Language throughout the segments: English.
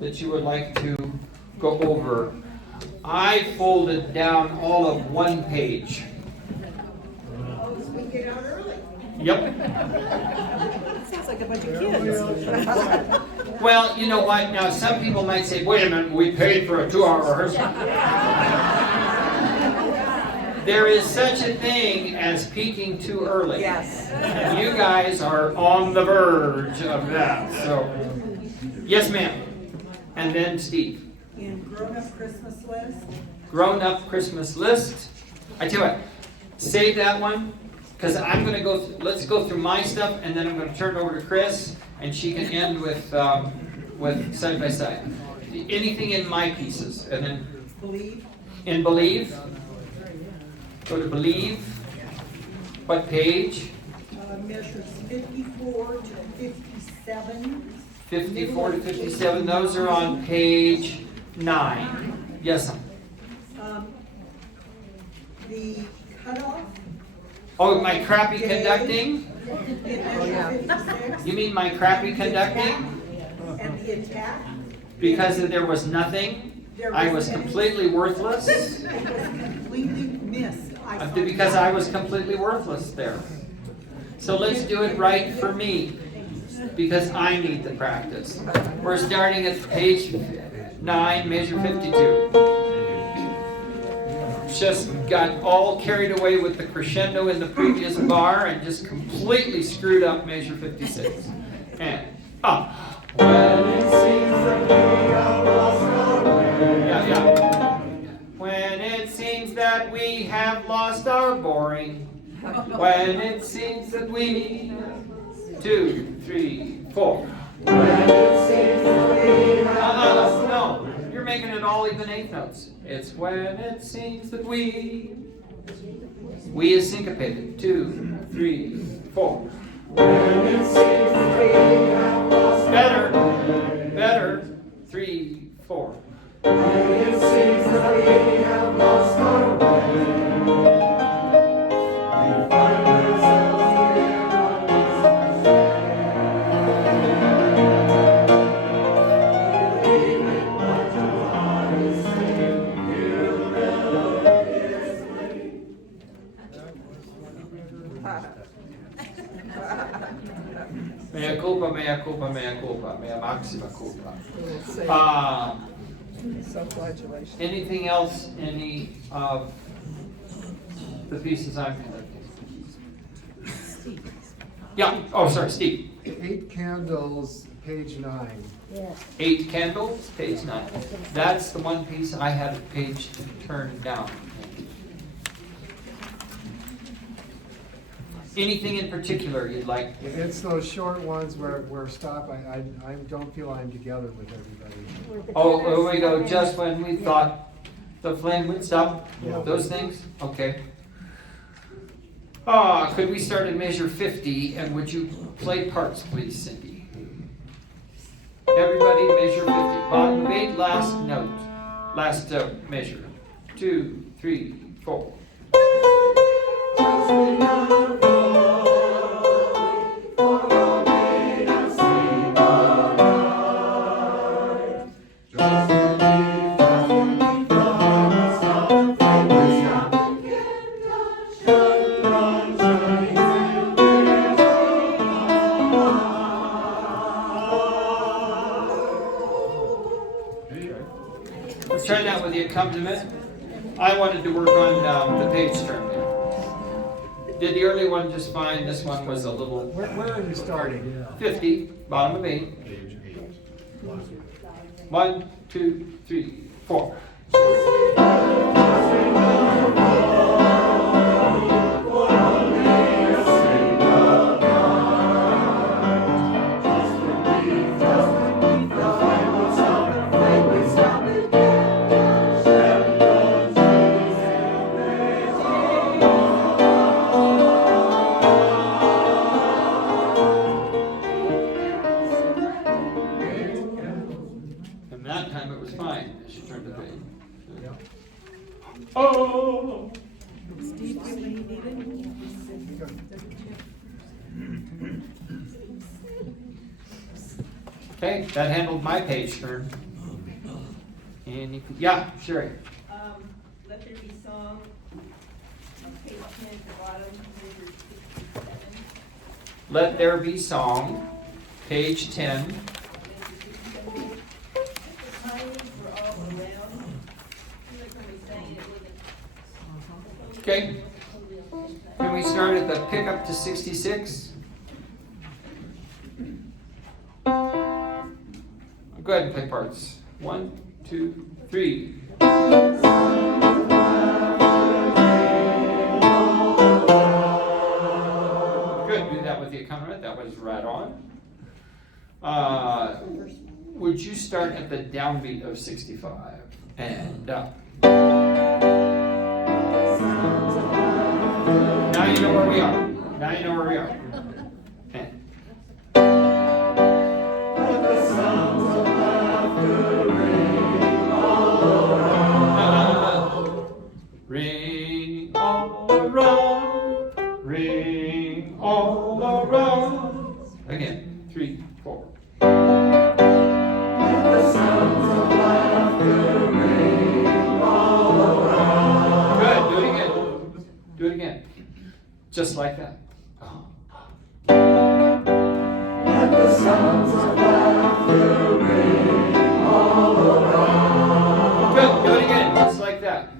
that you would like to go over. I folded down all of one page. We get out early. Yep. Sounds like a bunch of kids. Well, you know what? Now, some people might say, wait a minute, we paid for a 2-hour rehearsal. There is such a thing as peaking too early. Yes. And you guys are on the verge of that. So, yes, ma'am. And then Steve. In grown-up Christmas list. Grown-up Christmas list. I tell you what, save that one, because I'm going to go, let's go through my stuff, and then I'm going to turn it over to Chris, and she can end with side by side. Anything in my pieces, and then Believe. in Believe. Go to Believe. What page? Measures 54 to 57. 54 to 57. Those are on page 9. Yes, ma'am. The cutoff. Oh, my crappy conducting? In measure 56. You mean my crappy conducting? And the attack. Because there was nothing? I was completely worthless? It was completely missed. Because I was completely worthless there. So let's do it right for me, because I need the practice. We're starting at page 9, measure 52. Just got all carried away with the crescendo in the previous bar and just completely screwed up measure 56. And up. When it seems that we have lost our way. Yeah. When it seems that we have lost our boring. When it seems that we 2, 3, 4. When it seems that we have no, you're making it all even eighth notes. It's when it seems that we is syncopated. 2, 3, 4. When it seems that we have lost better. 3, 4. When it seems that we have lost our way. Mea culpa, mea maxima culpa. Self-flagellation. Anything else, any of the pieces I'm conducting? Yeah, oh, sorry, Steve. 8 candles, page 9. 8 candles, page 9. That's the one piece I had a page turned down. Anything in particular you'd like? It's those short ones where stop. I don't feel I'm together with everybody. Oh, we go, just when we thought the flame would stop? Yeah. Those things? Okay. Could we start at measure 50, and would you play parts, please, Cindy? Everybody measure 50. Bottom of 8, last note. Last measure. 2, 3, 4. Let's try that with the accompaniment. I wanted to work on the page turn there. Did the early one just fine. This one was a little... Where are you starting? 50, bottom of 8. 1, 2, 3, 4. That time it was fine. She turned the page. Oh! Steve, when you need Okay, that handled my page turn. Yeah, Sherry. Let there be song on page 10 at the bottom, measure 67. Let there be song, page 10. Measure 67. The timings were all around. Like when we sang it, wasn't. Okay. Can we start at the pick up to 66? Go ahead and pick parts. 1, 2, 3. Good. Do that with the accompaniment. That was right on. Would you start at the downbeat of 65 and up? Now you know where we are. Now you know where we are. And. Ring all around, ring all around. Again, 3, 4. Good, do it again. Do it again. Just like that. Let the sounds of laughter ring all around. Good, do it again. Just like that.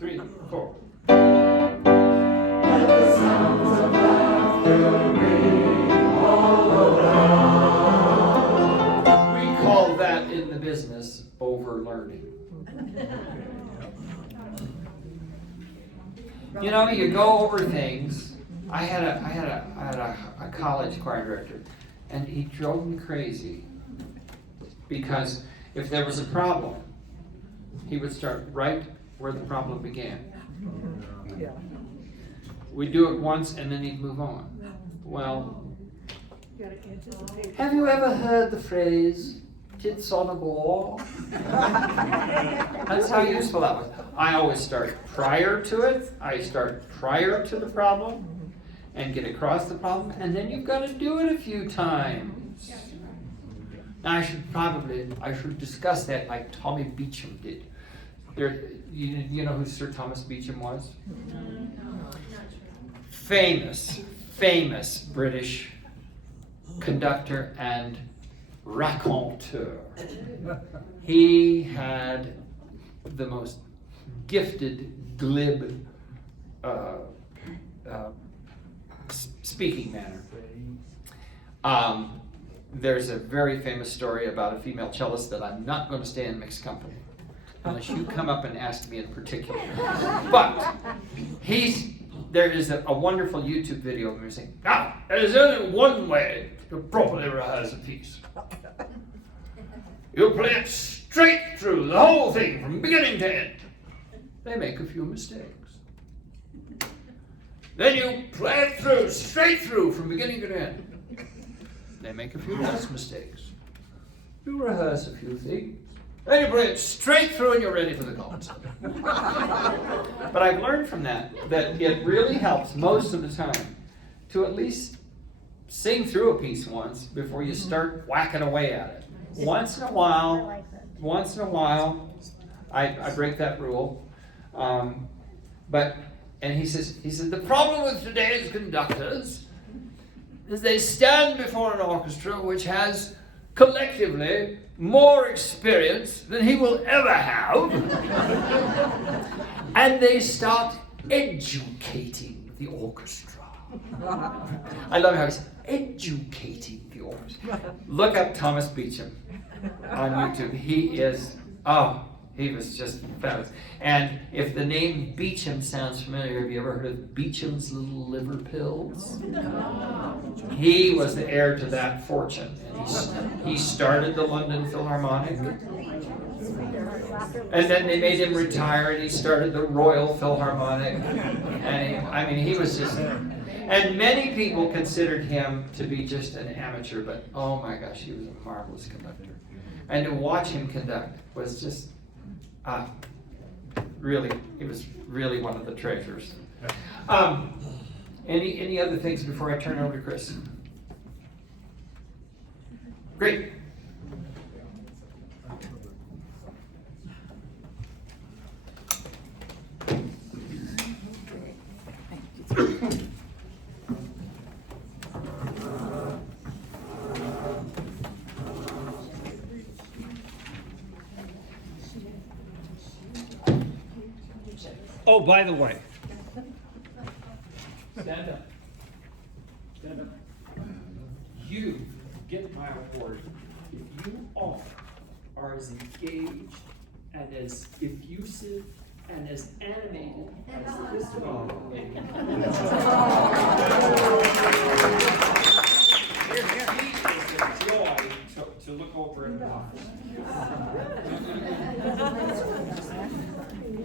3, 4. Let the sounds of laughter ring all around. We call that in the business overlearning. You know, you go over things. I had a college choir director, and he drove me crazy because if there was a problem, he would start right where the problem began. Yeah. We'd do it once, and then he'd move on. Well, You gotta anticipate. have you ever heard the phrase "tits on a ball"? That's how useful that was. I always start prior to it. I start prior to the problem and get across the problem, and then you've got to do it a few times. Now I should discuss that like Tommy Beecham did. You know who Sir Thomas Beecham was? Famous British conductor and raconteur. He had the most gifted, glib speaking manner. There's a very famous story about a female cellist that I'm not going to stay in mixed company unless you come up and ask me in particular. But there is a wonderful YouTube video of him saying, "Now, there's only one way to properly rehearse a piece. You play it straight through, the whole thing, from beginning to end. They make a few mistakes. Then you play it through, straight through, from beginning to end. They make a few less mistakes. You rehearse a few things. Then you play it straight through and you're ready for the concert." But I've learned from that it really helps most of the time to at least sing through a piece once before you start whacking away at it. Once in a while, I break that rule. And he said, the problem with today's conductors is they stand before an orchestra which has collectively more experience than he will ever have, and they start educating the orchestra. I love how he said, educating the orchestra. Look up Thomas Beecham on YouTube. He was just fabulous. And if the name Beecham sounds familiar, have you ever heard of Beecham's Little Liver Pills? He was the heir to that fortune. And he started the London Philharmonic. And then they made him retire and he started the Royal Philharmonic. And he was just... And many people considered him to be just an amateur, but oh my gosh, he was a marvelous conductor. And to watch him conduct was just... he was really one of the treasures. Any other things before I turn over to Chris? Great. Oh, by the way. Stand up. Stand up. You get my award if you all are as engaged and as effusive and as animated as this one. He is a joy to look over and watch.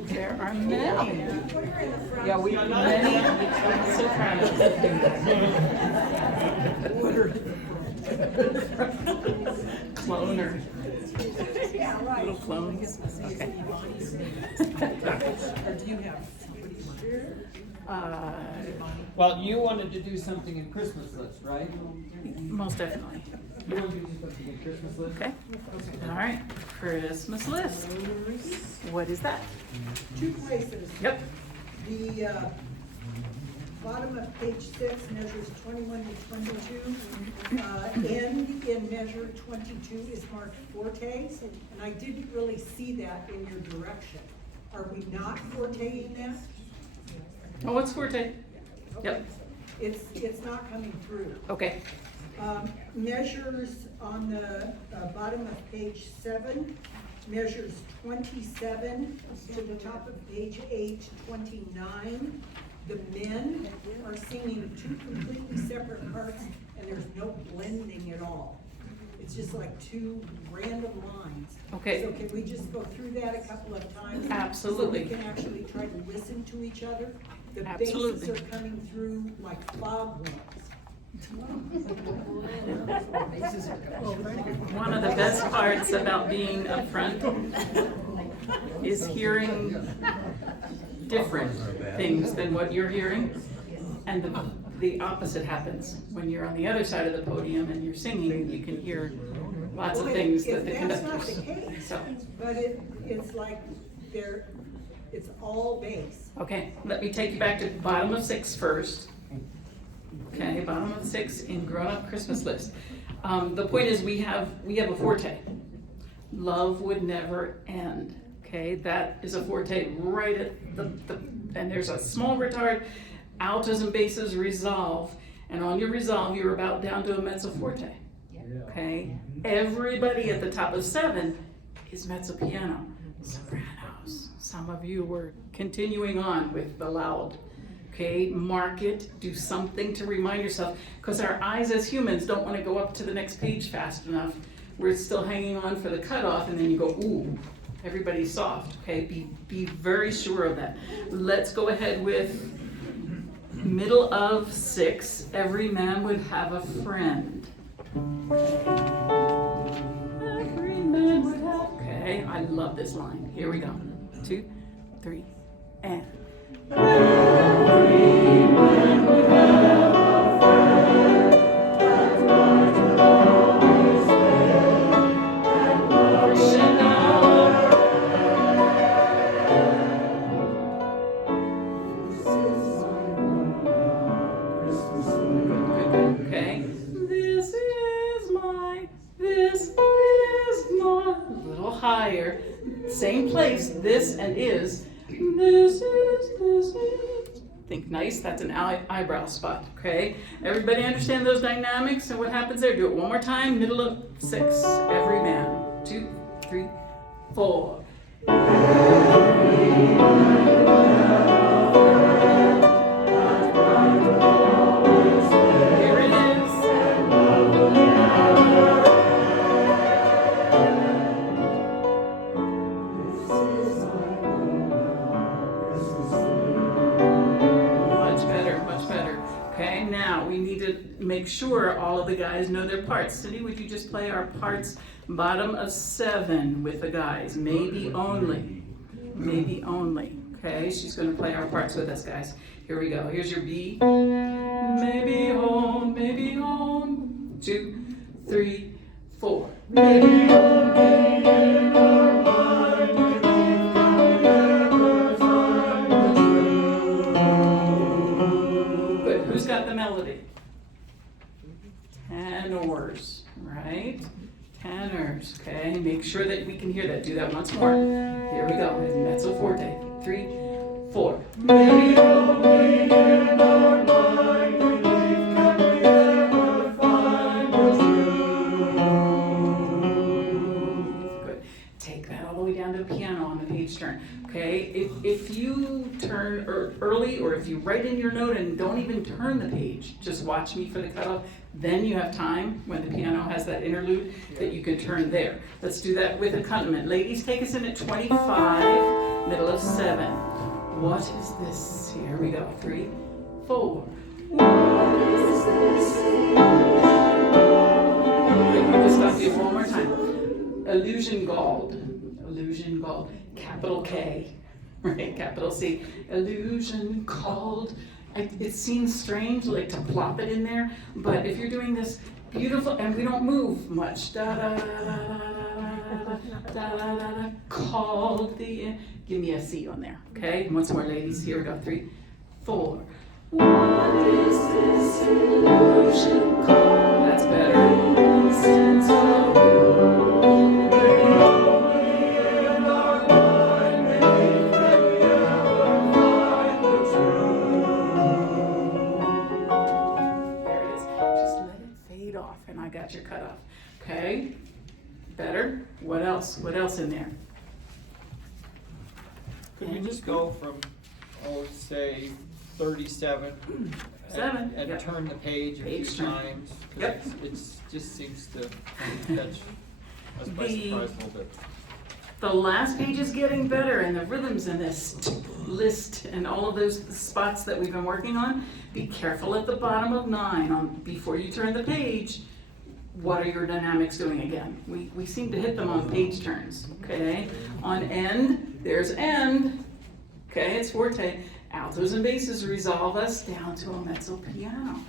There are many. Yeah, we Many. many. So proud of Cloner. Little clones. Okay. Well, you wanted to do something in Christmas list, right? Most definitely. You want to do something in Christmas list? Okay. All right. Christmas list. What is that? 2 places. Yep. The bottom of page 6 measures 21 to 22. End in measure 22 is marked fortes, and I didn't really see that in your direction. Are we not forteing that? Oh, what's forte? Yep. It's not coming through. Okay. Measures on the bottom of page 7, measures 27 to the top of page 8, 29. The men are singing 2 completely separate parts, and there's no blending at all. It's just like 2 random lines. Okay. So can we just go through that a couple of times? Absolutely. So we can actually try to listen to each other? The Absolutely. basses are coming through like foghorns. One of the best parts about being up front is hearing different things than what you're hearing. And the opposite happens. When you're on the other side of the podium and you're singing, you can hear lots of Well, things if that the that's not conductors. the case, So, but it's like it's all bass. okay, let me take you back to bottom of 6 first. Okay, bottom of 6 in grown-up Christmas list. The point is we have a forte. Love would never end. Okay, that is a forte right at and there's a small retard. Altos and basses resolve, and on your resolve, you're about down to a mezzo forte. Okay, everybody at the top of 7 is mezzo piano. Sopranos. Some of you were continuing on with the loud. Okay, mark it, do something to remind yourself, because our eyes as humans don't want to go up to the next page fast enough. We're still hanging on for the cutoff, and then you go, ooh, everybody's soft. Okay, be very sure of that. Let's go ahead with middle of 6. Every man would have a friend. Every man would have. Okay, I love this line. Here we go. 2, 3, and. Okay. This is my. A little higher. Same place. This and is. This is. Think nice. That's an eyebrow spot. Okay. Everybody understand those dynamics and what happens there? Do it one more time. Middle of 6. Every man. 2, 3, 4. Here it is. Much better, much better. Okay, now we need to make sure all of the guys know their parts. Cindy, would you just play our parts bottom of 7 with the guys? Maybe only. Maybe only. Okay, she's going to play our parts with us, guys. Here we go. Here's your B. Maybe home, maybe home. 2, 3, 4. Maybe home, maybe good. Who's got the melody? Tenors, right? Tenors, okay? Make sure that we can hear that. Do that once more. Here we go. Mezzo forte. 3, 4. Good. Take that all the way down to the piano on the page turn. Okay, if you turn early, or if you write in your note and don't even turn the page, just watch me for the cutoff, then you have time when the piano has that interlude that you can turn there. Let's do that with accompaniment. Ladies, take us in at 25, middle of 7. What is this? Here we go. 3, 4. What is this? Good, we'll stop you one more time. Illusion galled. Illusion galled. Capital K, right? Capital C. Illusion called. It seems strange, like to plop it in there, but if you're doing this beautiful, and we don't move much, da da da da da da da, called the. Give me a C on there, okay? Once more, ladies. Here we go. 3, 4. What is this illusion called? That's better. Sense of I got your cutoff. Okay? Better? What else? What else in there? Could we just go from, say 37? 7, And yep. turn the page a few Page turn. times? 'Cause Yep. It's just seems to catch us by The- surprise a little bit. The last page is getting better, and the rhythms in this list and all of those spots that we've been working on. Be careful at the bottom of 9 before you turn the page. What are your dynamics doing again? We seem to hit them on page turns, okay? On end, there's end, okay, it's forte. Altos and basses resolve us down to a mezzo piano,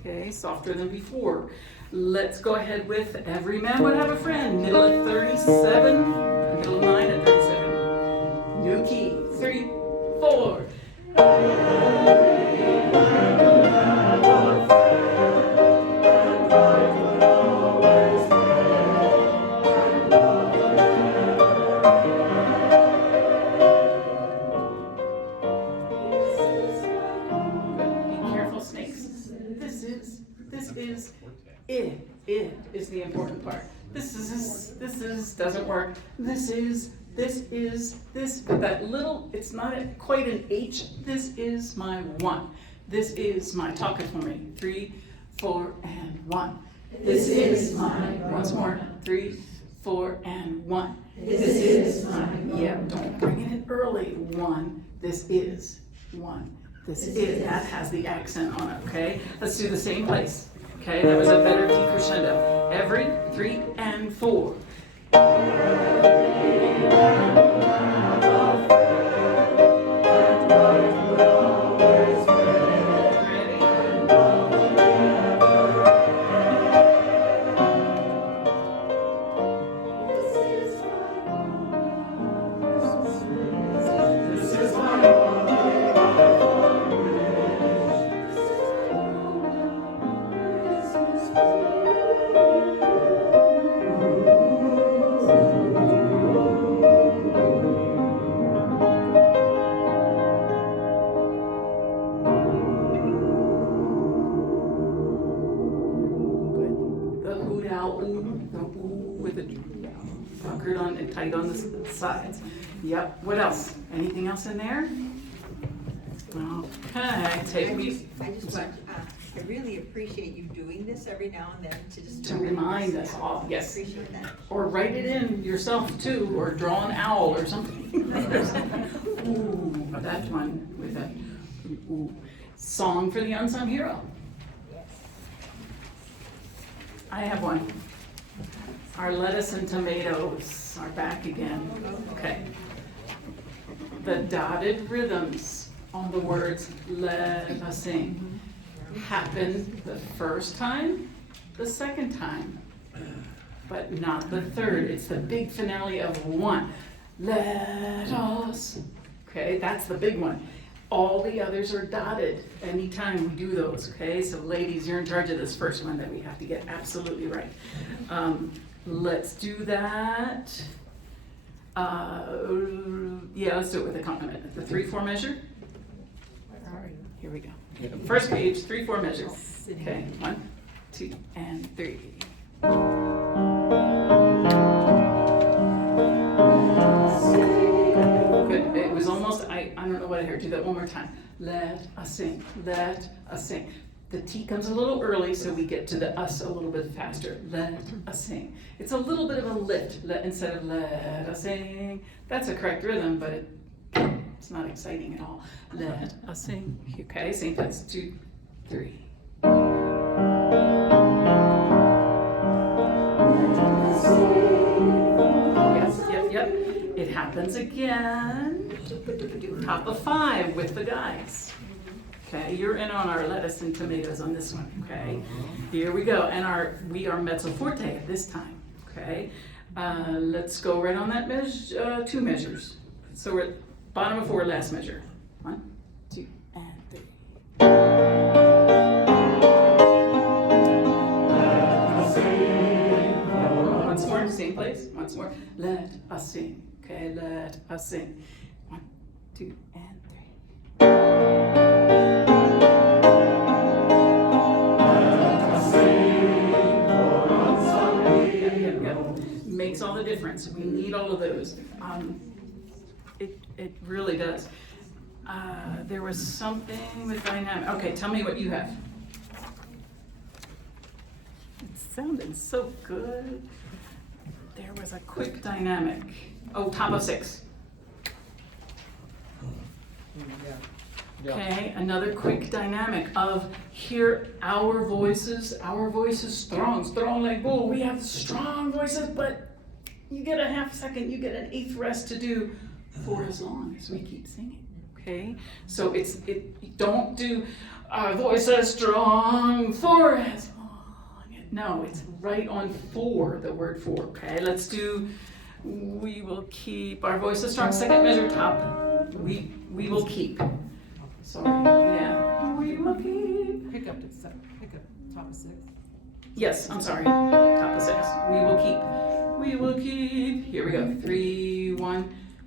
okay, softer than before. Let's go ahead with Every Man Would Have a Friend, middle at 37, middle of 9 at 37. New key, 3, 4. It is the important part. This doesn't work. This, but that little, it's not quite an H. This is my 1. This is my, talk it for me. 3, 4, and 1. This is my, once more. 3, 4, and 1. This is my, yeah, don't bring it in early. 1, this is 1. This is, that has the accent on it, okay? Let's do the same place. Okay, that was a better decrescendo. Every 3 and 4. Tight on the sides. Yep. What else? Anything else in there? Okay. Take me. I just want, I really appreciate you doing this every now and then to just. To remind us all. Yes. Appreciate that. Or write it in yourself too, or draw an owl or something. Ooh, that one with a song for the unsung hero. I have one. Our lettuce and tomatoes are back again. Okay. The dotted rhythms on the words "let us sing" happen the first time, the second time, but not the third. It's the big finale of 1. Let us. Okay, that's the big one. All the others are dotted anytime we do those, okay? So ladies, you're in charge of this first one that we have to get absolutely right. Let's do that. Yeah, let's do it with accompaniment. The 3/4 measure. All right, here we go. First page, 3/4 measure. Okay, 1, 2, and 3. Good. It was almost, I don't know what I heard. Do that one more time. Let us sing. Let us sing. The T comes a little early, so we get to the us a little bit faster. Let us sing. It's a little bit of a lift instead of let us sing. That's a correct rhythm, but it's not exciting at all. Let us sing. Okay, same place. 2, 3. Yes, yep. It happens again. Top of 5 with the guys. Okay, you're in on our lettuce and tomatoes on this one, okay? Here we go, and we are mezzo forte at this time, okay? Let's go right on that 2 measures. So we're at bottom of 4, last measure. 1, 2, and 3. Once more, same place, once more. Let us sing, okay, let us sing. 1, 2, and 3. Makes all the difference. We need all of those. It really does. There was something with dynamic. Okay, tell me what you have. It sounded so good. There was a quick dynamic. Oh, top of 6. Okay, another quick dynamic of hear our voices strong like bull. We have strong voices, but you get a half second, you get an 1/8 rest to do for as long as we keep singing. Okay, so don't do our voices strong for as long. No, it's right on 4, the word 4. Okay, let's do. We will keep our voices strong. Second measure, top. We will keep. Sorry, yeah. We will keep. Pick up top of 6. Yes, I'm sorry. Top of 6. We will keep. We will keep. Here we go. 3, 1,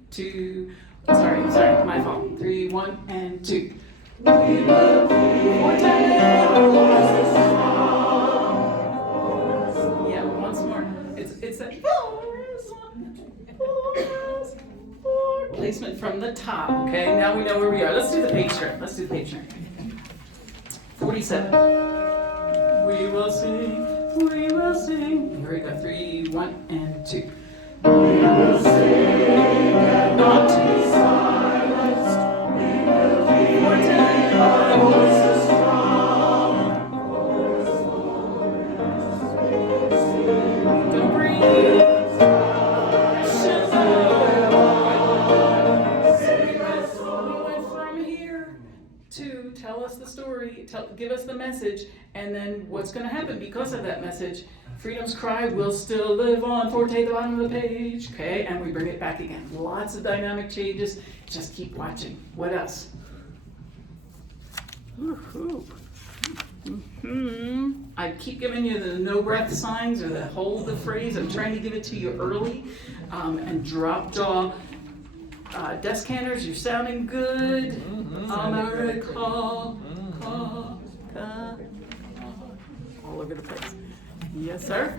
2. Sorry, my fault. 3, 1, and 2. We will keep. Yeah, once more. It's that placement from the top. Okay, now we know where we are. Let's do the page turn. 47. We will sing. Here we go. 3, 1, and 2. We will sing and not be silenced. We will keep our voices strong. Don't breathe. To tell us the story, give us the message, and then what's going to happen because of that message. Freedom's cry will still live on, forte, the bottom of the page, okay, and we bring it back again. Lots of dynamic changes, just keep watching. What else? Woohoo. I keep giving you the no breath signs or the hold the phrase. I'm trying to give it to you early, and drop jaw. Descanters, you're sounding good. America, all over the place. Yes, sir.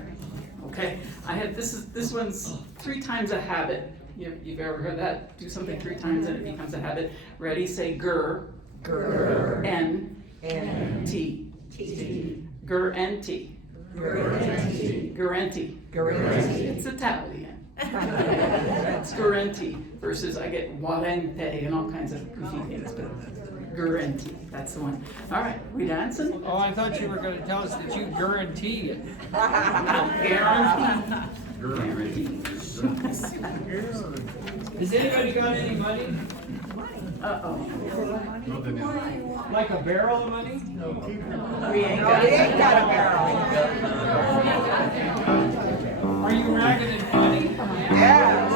Okay, I have this one's 3 times a habit. You've ever heard that? Do something 3 times and it becomes a habit. Ready? Say gur. Gur. N. T. T. Gur and T. Guarenti. It's Italian. It's Guarenti versus I get Warente and all kinds of goofy things, but Guarenti, that's the one. All right, we dancing? Oh, I thought you were going to tell us that you guarantee it. Guarantee. Has anybody got any money? Uh-oh. Like a barrel of money? We ain't got a barrel. Are you ragged in money? Yes.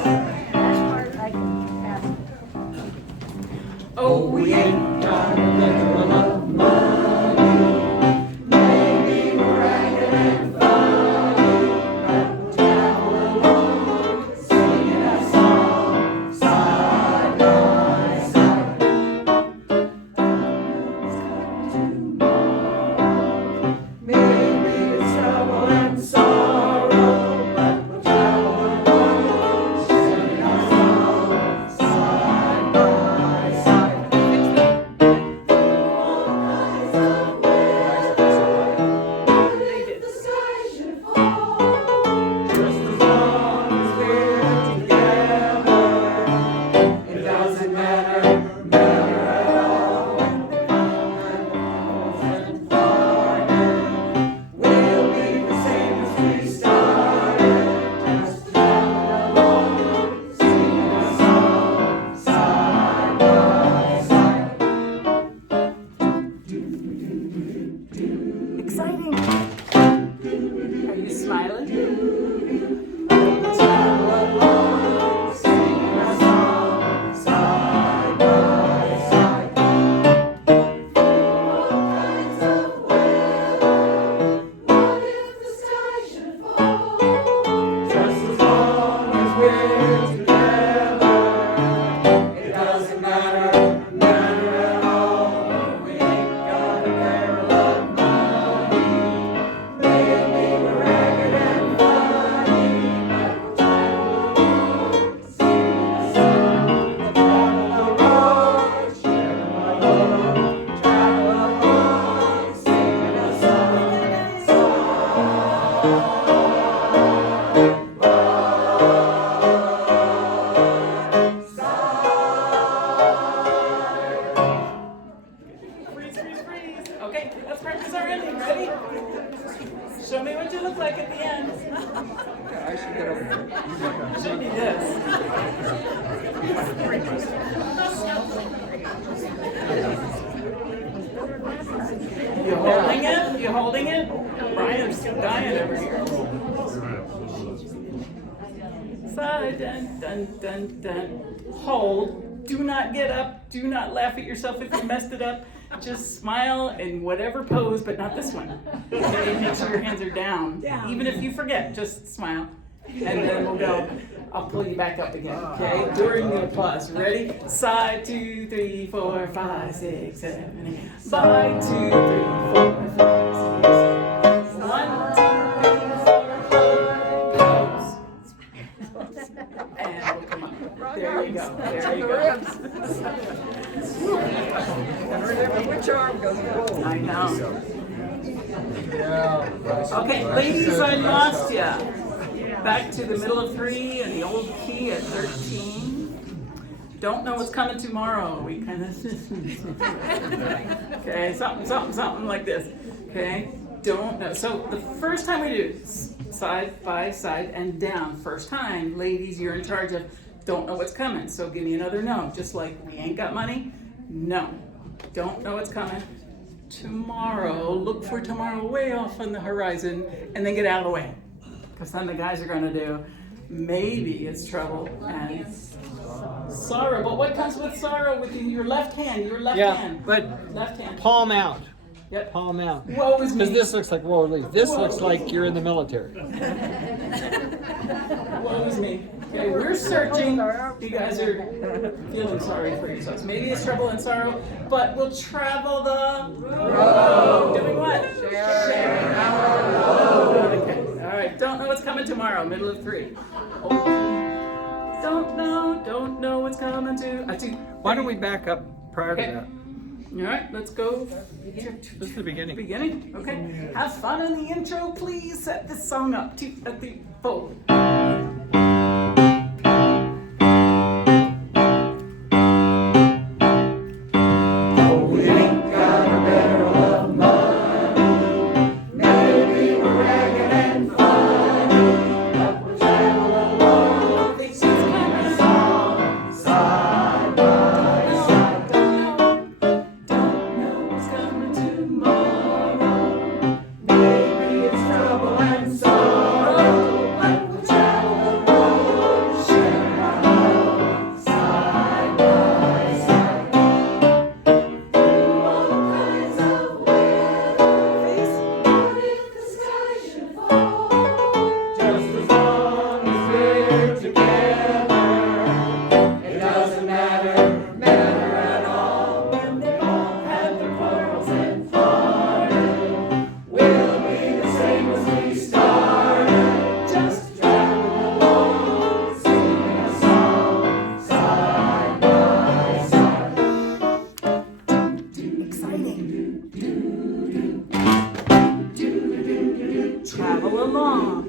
Oh, we ain't got enough money. Maybe ragged and funny. But down along, singing a song. Should be this. You holding it? You holding it? Brian's dying over here. Side, dun, dun, dun, dun. Hold. Do not get up. Do not laugh at yourself if you messed it up. Just smile in whatever pose, but not this one. Okay, make sure your hands are down. Even if you forget, just smile. And then we'll go. I'll pull you back up again, okay? During the applause. Ready? Side, 2, 3, 4, 5, 6, 7, 8. Side, 2, 3, 4, 5, 6, 7. 1, 2, 3, 4, pose. And we'll come up. There you go. There you go. Remember which arm goes forward. I know. Okay, ladies, I lost ya. Back to the middle of 3 and the old key at 13. Don't know what's coming tomorrow. We kind of okay, something like this. Okay, don't know. So the first time we do it, side by side and down. First time, ladies, you're in charge of. Don't know what's coming. So give me another no. Just like we ain't got money. No, don't know what's coming. Tomorrow, look for tomorrow way off on the horizon, and then get out of the way. Because then the guys are going to do, maybe it's trouble and sorrow. But what comes with sorrow? With your left hand, hand. But Left hand. palm out. Yep. Palm out. Woe is me. Because this looks like woe is me. This Woe looks is like you're in the military. Woe is me. Okay, we're searching. You guys are feeling sorry for yourselves. Maybe it's trouble and sorrow, but we'll travel the road. Doing what? Sharing our load. Okay. All right. Don't know what's coming tomorrow. Middle of 3. Don't know what's coming to. Why don't we back up prior to Okay. that? All right. Let's go. This is the beginning. Beginning. Okay. Have fun in the intro, please. Set this song up. 2, 3, 4. Travel along.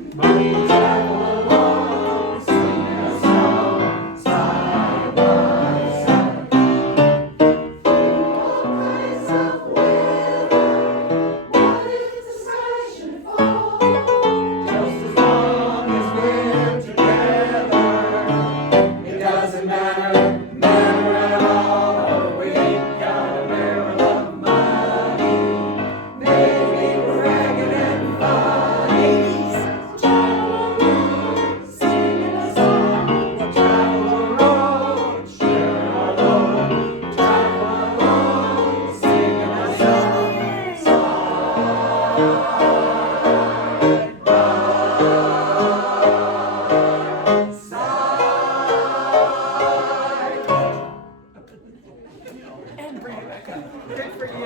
And bring it back up. Good for you.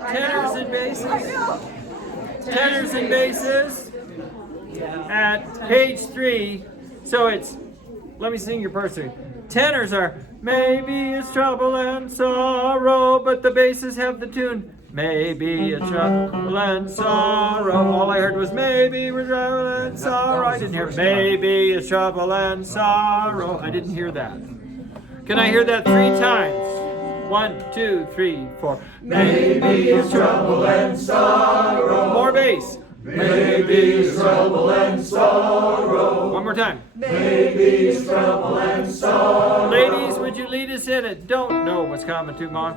Tenors and basses. Tenors and basses. At page 3. So it's, let me sing your part 3. Tenors are, maybe it's trouble and sorrow, but the basses have the tune. Maybe it's trouble and sorrow. All I heard was maybe it's trouble and sorrow. I didn't hear maybe it's trouble and sorrow. I didn't hear that. Can I hear that 3 times? 1, 2, 3, 4. Maybe it's trouble and sorrow. More bass. Maybe trouble and sorrow. One more time. Maybe trouble and sorrow. Ladies, would you lead us in it? Don't know what's coming tomorrow.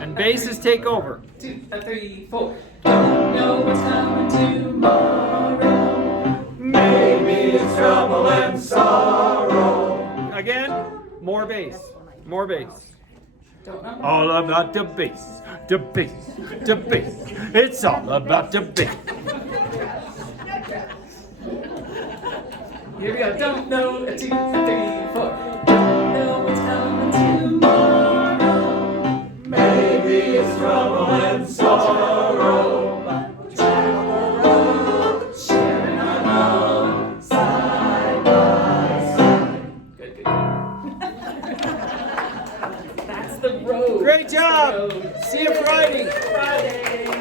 And basses take over. 2, 3, 4. Don't know what's coming tomorrow. Maybe it's trouble and sorrow. Again, more bass. More bass. Don't know. All about the bass. The bass. The bass. It's all about the bass. Here we go. Don't know. 2, 3, 4. Don't know what's coming tomorrow. Maybe it's trouble and sorrow. But we'll travel the road, sharing our load, side by side. Good, good, good. That's the road. Great That's the job. road. See you Friday. Friday.